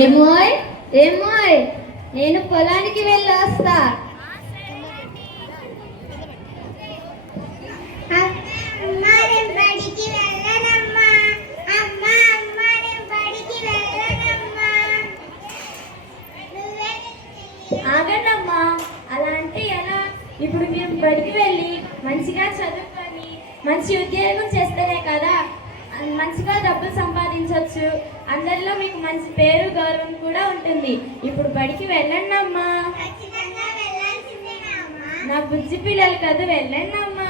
ఏమోయ్ ఏమోయ్ నేను పొలానికి వెళ్ళి వస్తా. ఆగండమ్మా, అలా అంటే ఎలా? ఇప్పుడు మీరు బడికి వెళ్ళి మంచిగా చదువుకొని మంచి ఉద్యోగం చేస్తేనే కదా మంచిగా డబ్బులు సంపాదించవచ్చు. అందరిలో మీకు మంచి పేరు గౌరవం కూడా ఉంటుంది. ఇప్పుడు బడికి వెళ్ళండి అమ్మా. నా బుజ్జి పిల్లలు కదా, వెళ్ళండి అమ్మా.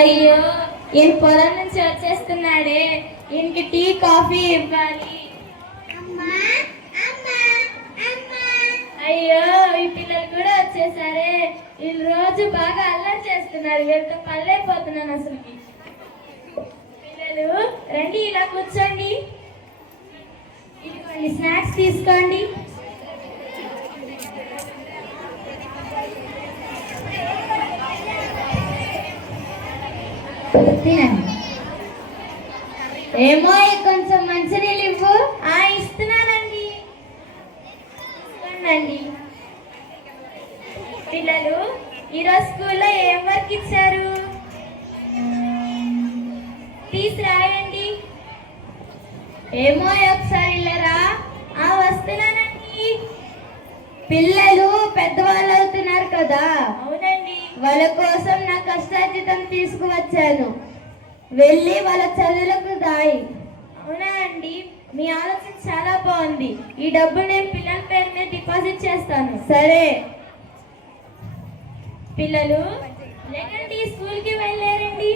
అయ్యో, ఈయన పొలం నుంచి వచ్చేస్తున్నాడే, ఈయనకి టీ కాఫీ ఇవ్వాలి. అయ్యో, ఈ పిల్లలు కూడా వచ్చేసారే. వీళ్ళు రోజు బాగా అల్లరి చేస్తున్నారు. వీళ్ళతో పల్లైపోతున్నాను అసలుకి. పిల్లలు రండి, ఇలా కూర్చోండి. ఇదిగోండి స్నాక్స్ తీసుకోండి. ఏమో కొంచెం మంచినీళ్ళు ఇవ్వు. ఇస్తున్నానండి. పిల్లలు ఈరోజు స్కూల్లో ఏం వర్క్ ఇచ్చారు? రాయండి. ఏమో ఒకసారి ఇల్లరా. వస్తున్నానండి. పిల్లలు పెద్దవాళ్ళు అవుతున్నారు కదా, అవునండి. వాళ్ళ కోసం నా కష్టార్జితం తీసుకువచ్చాను. వెళ్ళి వాళ్ళ చదువులకు దాయి. అవునా అండి, మీ ఆలోచన చాలా బాగుంది. ఈ డబ్బు నేను పిల్లల పేరు మీద డిపాజిట్ చేస్తాను. సరే పిల్లలు లేకండి, స్కూల్కి వెళ్ళారండి.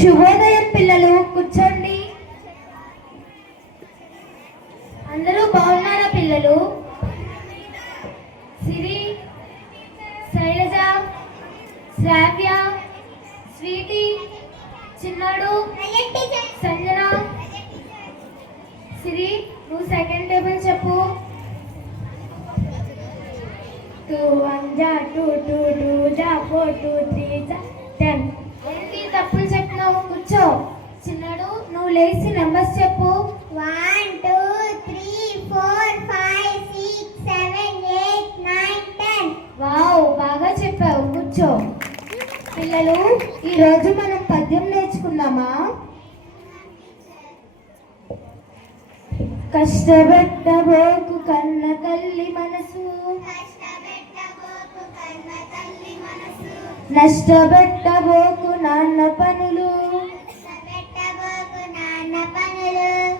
శుభోదయం పిల్లలు, కూర్చోండి. అందరూ బాగున్నారా పిల్లలు? సిరి, శైలజ, శ్రావ్య, స్వీటీ, చిన్నాడు, సంజన. సిరి, నువ్వు సెకండ్ టేబుల్ చెప్పు. 2 1 2 2 2 4 2 3 10. ఏంటి తప్పులు చెప్పినావు? కూర్చో. చిన్నాడు, నువ్వు లేచి నెంబర్స్ చెప్పు. 1 2 3 4 5 6 7 8 9 10. వావ్, బాగా చెప్పావు. కూర్చో. పిల్లలు, ఈరోజు మనం పద్యం నేర్చుకుందామా? కష్టపెట్టబోకు కన్న తల్లి మనసు, నష్టపెట్టబోకు నాన్న పనులు,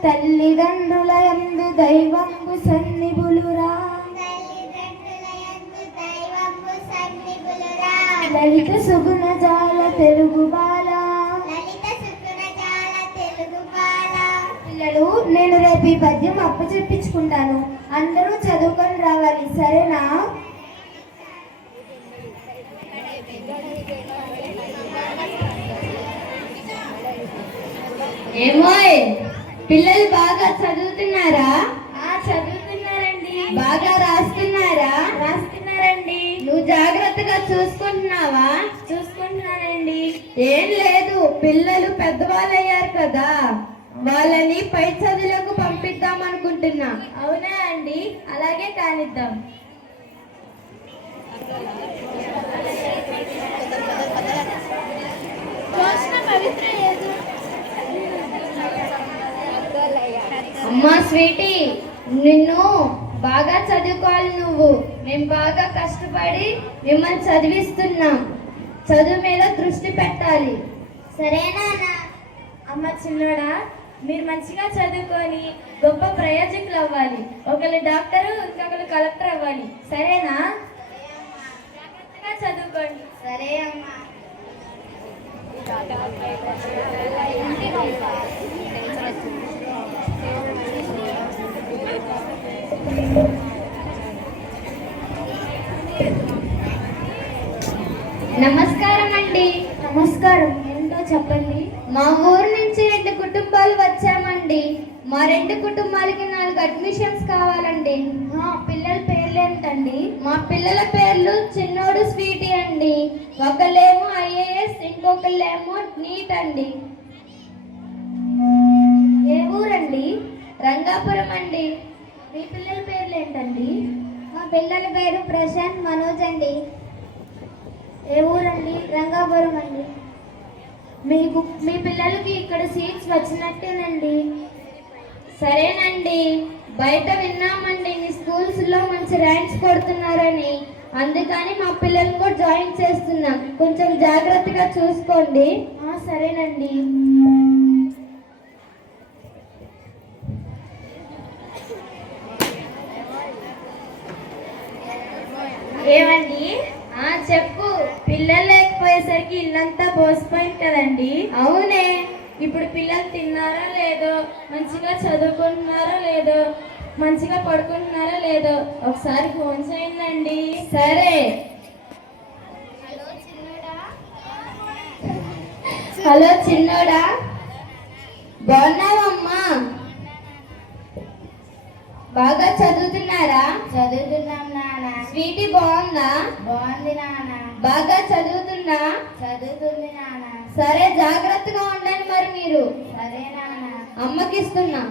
తల్లిదండ్రుల యందు దైవంబు సన్నిధులురా, లలిత సుగుణ జాల తెలుగు బాల. పిల్లలు, నేను రేపు ఈ పద్యం అప్పచెప్పించుకుంటాను. అందరూ చదువుకొని రావాలి, సరేనా? ఏమోయ్, పిల్లలు బాగా చదువుతున్నారా? చదువుతున్నారండి. బాగా రాస్తున్నారా? రాస్తున్నారండి. నువ్వు జాగ్రత్తగా చూసుకుంటున్నావా? చూసుకుంటున్నానండి. ఏం లేదు, పిల్లలు పెద్దవాళ్ళు అయ్యారు కదా, వాళ్ళని పై చదువులకు పంపిద్దాం అనుకుంటున్నా. అవునా అండి, అలాగే కానిద్దాం. అమ్మా స్వీటీ, నిన్ను బాగా చదువుకోవాలి నువ్వు. మేము బాగా కష్టపడి మిమ్మల్ని చదివిస్తున్నాం. చదువు మీద దృష్టి పెట్టాలి, సరేనా? అమ్మ చిన్నోడా, మీరు మంచిగా చదువుకొని గొప్ప ప్రయోజకులు అవ్వాలి. ఒకళ్ళు డాక్టరు, ఇంకొకరు కలెక్టర్ అవ్వాలి. సరేనా? జాగ్రత్తగా చదువుకోండి. సరే అమ్మా. నమస్కారం అండి. నమస్కారం. ఏంటో చెప్పండి. మా ఊరు నుంచి 2 కుటుంబాలు వచ్చామండి. మా 2 కుటుంబాలకి 4 అడ్మిషన్స్ కావాలండి. పిల్లల పేర్లు ఏంటండి? మా పిల్లల పేర్లు చిన్నోడు స్వీటీ అండి. ఒకళ్ళేమో ఐఏఎస్, ఇంకొకళ్ళేమో నీట్ అండి. ఏ ఊరండి? రంగాపురం అండి. మీ పిల్లల పేర్లు ఏంటండి? మా పిల్లల పేరు ప్రశాంత్, మనోజ్ అండి. ఏ ఊరండి? రంగాపురం అండి. మీ పిల్లలకి ఇక్కడ సీట్స్ వచ్చినట్టేనండి. సరేనండి. బయట విన్నామండి మీ స్కూల్స్ లో మంచి ర్యాంక్స్ కొడుతున్నారని. అందుకని మా పిల్లల్ని కూడా జాయిన్ చేస్తున్నాం. కొంచెం జాగ్రత్తగా చూసుకోండి. సరేనండి. ఏమండి? చెప్పు. పిల్లలు లేకపోయేసరికి ఇల్లంతా బోసిపోయింది కదండి. అవునే. ఇప్పుడు పిల్లలు తిన్నారా లేదో, మంచిగా చదువుకుంటున్నారో లేదో, మంచిగా పడుకుంటున్నారో లేదో ఒకసారి ఫోన్ చేయండి. సరే. హలో చిన్నోడా, బాగున్నావమ్మా? బాగా చదువుతున్నారా? చదువుతున్నాం నాన్న. స్వీటీ బాగుందా? బాగుంది నాన్న. బాగా చదువుతున్నా? చదువుతుంది నాన్న. సరే, జాగ్రత్తగా ఉండండి. మరి మీరు? సరే నాన్న. అమ్మకి ఇస్తున్నా.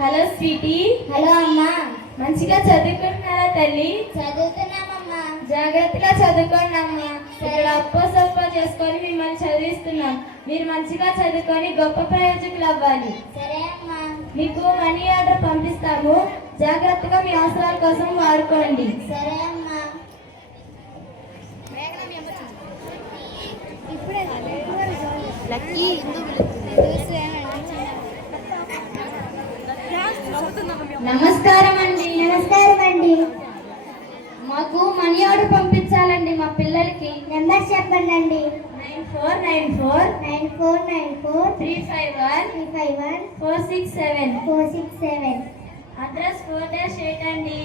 Hello Sweety. హలో అమ్మా. మంచిగా చదువుకుంటున్నారా తల్లి? చదువుతున్నామమ్మా. జాగ్రత్తగా చదువుకోండి అమ్మా. ఇక్కడ అప్పో సప్పో చేసుకొని మిమ్మల్ని చదివిస్తున్నాం. మీరు మంచిగా చదువుకొని గొప్ప ప్రయోజకులు అవ్వాలి. సరే అమ్మా. మీకు మనీ ఆర్డర్ పంపిస్తాము. జాగ్రత్తగా మీ అవసరాల కోసం వాడుకోండి. సరే అమ్మా. నమస్కారం అండి. నమస్కారం అండి. మాకు మనీ ఆర్డర్ పంపించాలండి మా పిల్లలకి. నెంబర్ చెప్పండి అండి. 9494 9494 351 351 467. 467. అడ్రస్ 4-8 అండి.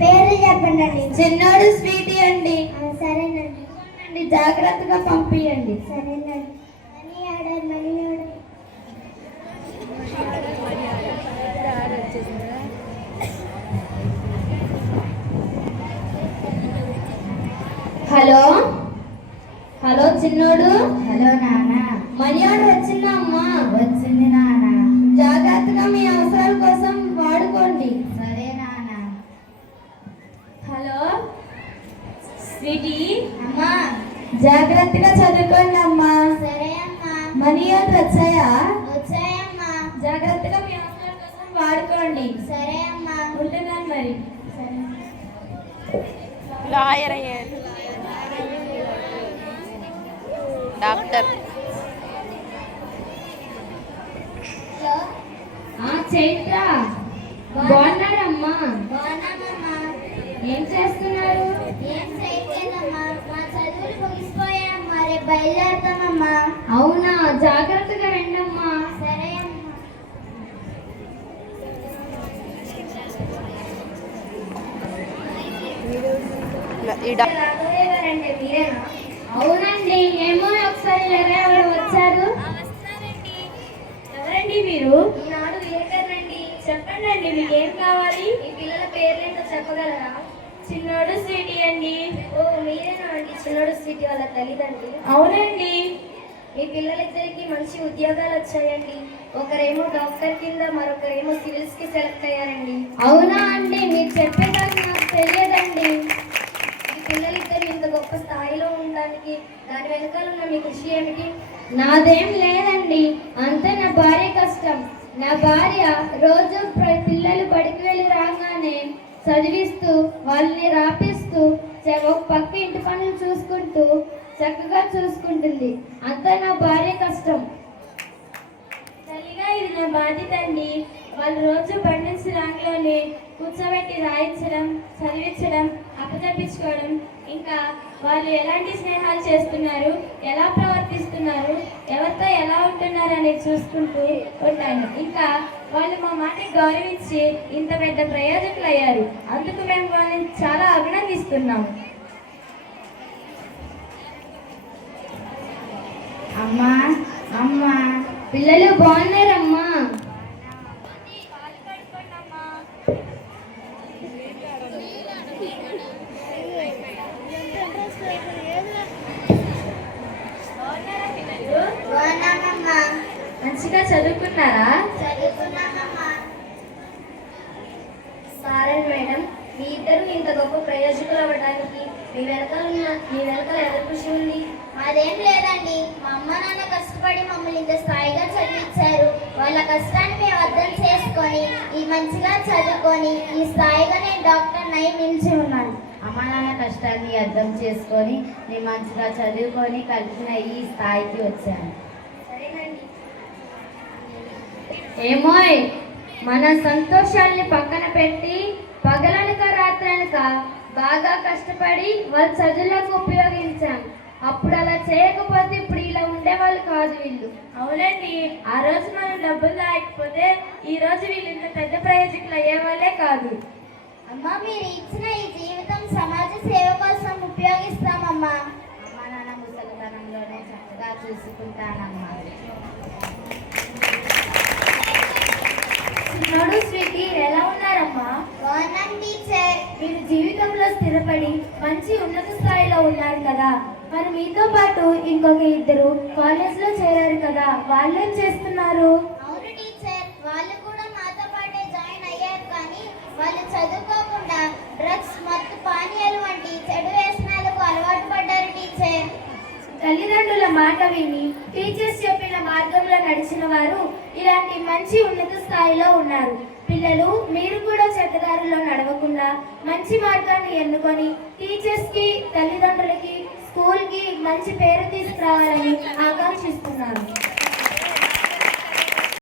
పేర్లు చెప్పండి అండి. చిన్నోడు స్వీటీ అండి. సరేనండి. జాగ్రత్తగా పంపించండి. సరేనండి. Money order, money order. Hello. Hello చిన్నోడు. హలో నాన్న. మనీ ఆర్డర్ వచ్చిందా అమ్మా? వచ్చింది నాన్న. జాగ్రత్తగా మీ అవసరాల కోసం వాడుకోండి. సరే నాన్న. Hello sweetie. అమ్మా. జాగ్రత్తగా చదువుకోండి అమ్మా. సరే అమ్మా. మనీ ఆర్డర్ వచ్చాయా? వచ్చాయమ్మా. జాగ్రత్తగా మీ అవసరాల కోసం వాడుకోండి. సరే అమ్మా. ఉంటున్నాను మరి. లాయర్ అయ్యాడు, డాక్టర్. చైత్ర బాగున్నారమ్మా? బాగున్నామమ్మా. ఏం చేస్తున్నారు? ఏం చేయట్లేదమ్మా. మా చదువులు ముగిసిపోయామ్మా. రేపు బయలుదేరుతామమ్మా. అవునా? జాగ్రత్తగా రండమ్మా. సరే అమ్మా. రాఘవయ్య మీరేనా? అవునండి. ఏమో ఒకసారి ఎవరు వచ్చారు? ఎవరండి మీరు? ఈనాడు విలేకరులండి. చెప్పండి అండి, మీకు ఏం కావాలి? మీ పిల్లల పేర్లేంటో చెప్పగలరా? చిన్నోడు స్వీటీ అండి. ఓ మీరేనా అండి చిన్నోడు స్వీటీ వాళ్ళ తల్లిదండ్రులు? అవునండి. మీ పిల్లలిద్దరికి మంచి ఉద్యోగాలు వచ్చాయండి. ఒకరేమో డాక్టర్ కింద, మరొకరేమో సివిల్స్ కి సెలెక్ట్ అయ్యారండి. అవునా అండి? మీరు చెప్పేదాన్ని నాకు తెలియదండి. మీ పిల్లలిద్దరు ఇంత గొప్ప స్థాయిలో ఉండడానికి దాని వెనకాల ఉన్న మీ కృషి ఏమిటి? నాదేం లేదండి. అంతా నా భార్య కష్టం. నా భార్య రోజు పిల్లలు బడికి వెళ్ళి రాగానే చదివిస్తూ వాళ్ళని రాపిస్తూ ఒక పక్క ఇంటి పనులు చూసుకుంటూ చక్కగా చూసుకుంటుంది. అంతా నా భార్య కష్టం. తల్లిగా ఇది నా బాధ్యత అండి. వాళ్ళు రోజు బండి నుంచి రాంగ్లోనే కూర్చోబెట్టి రాయించడం, చదివించడం, అప్పచెప్పించుకోవడం, ఇంకా వాళ్ళు ఎలాంటి స్నేహాలు చేస్తున్నారు, ఎలా ప్రవర్తిస్తున్నారు, ఎవరితో ఎలా ఉంటున్నారు అనేది చూసుకుంటూ ఉంటాను. ఇంకా వాళ్ళు మా మాటని గౌరవించి ఇంత పెద్ద ప్రయోజకులు అయ్యారు. అందుకు మేము వాళ్ళని చాలా అభినందిస్తున్నాము. అమ్మా అమ్మా, పిల్లలు బాగున్నారమ్మా? మంచిగా చదువుకున్నారా? సార్ అండ్ మేడం, మీ ఇద్దరు ఇంత గొప్ప ప్రయోజకులు అవ్వడానికి మీ వెనకాల ఎవరి కృషి ఉంది? అదేం లేదండి, మా అమ్మ నాన్న కష్టపడి మమ్మల్ని ఇంత స్థాయిగా చదివించారు. వాళ్ళ కష్టాన్ని మేము అర్థం చేసుకొని ఈ మంచిగా చదువుకొని ఈ స్థాయిగా నేను డాక్టర్ నై నిలిచి ఉన్నాను. అమ్మా నాన్న కష్టాన్ని అర్థం చేసుకొని నేను మంచిగా చదువుకొని కలిసిన ఈ స్థాయికి వచ్చాను. సరేనండి. ఏమోయ్, మన సంతోషాల్ని పక్కన పెట్టి పగలనక రాత్రనక బాగా కష్టపడి వాళ్ళ చదువులకు ఉపయోగించాం. అప్పుడు అలా చేయకపోతే ఇప్పుడు ఇలా ఉండేవాళ్ళు కాదు వీళ్ళు. అవునండి, ఆ రోజు మనం డబ్బులు లేకపోతే ఈ రోజు వీళ్ళు ఇంత పెద్ద ప్రయోజకులు అయ్యేవాళ్ళే కాదు. అమ్మ, మీరు ఇచ్చిన ఈ జీవితం సమాజ సేవ కోసం ఉపయోగిస్తామమ్మా. అమ్మా నాన్న ముసలితనంలోనే చక్కగా చూసుకుంటానమ్మా. చిన్నోడు స్వీటీ ఎలా ఉన్నారమ్మా? బాగున్నాం టీచర్. మీరు జీవితంలో స్థిరపడి మంచి ఉన్నత స్థాయిలో ఉన్నారు కదా. మరి మీతో పాటు ఇంకొక ఇద్దరు కాలేజ్లో చేరారు కదా, వాళ్ళేం చేస్తున్నారు? అవును టీచర్, వాళ్ళు కూడా మాతో పాటే జాయిన్ అయ్యారు. కానీ వాళ్ళు చదువుకోకుండా డ్రగ్స్, మత్తు పానీయాలు వంటి చెడు వ్యసనాలకు అలవాటు పడ్డారు టీచర్. తల్లిదండ్రుల మాట విని టీచర్స్ చెప్పిన మార్గంలో నడిచిన వారు ఇలాంటి మంచి ఉన్నత స్థాయిలో ఉన్నారు. పిల్లలు, మీరు కూడా చెడ్డదారిలో నడవకుండా మంచి మార్గాన్ని ఎన్నుకొని టీచర్స్కి, తల్లిదండ్రులకి, స్కూల్కి మంచి పేరు తీసుకురావాలని ఆకాంక్షిస్తున్నాను.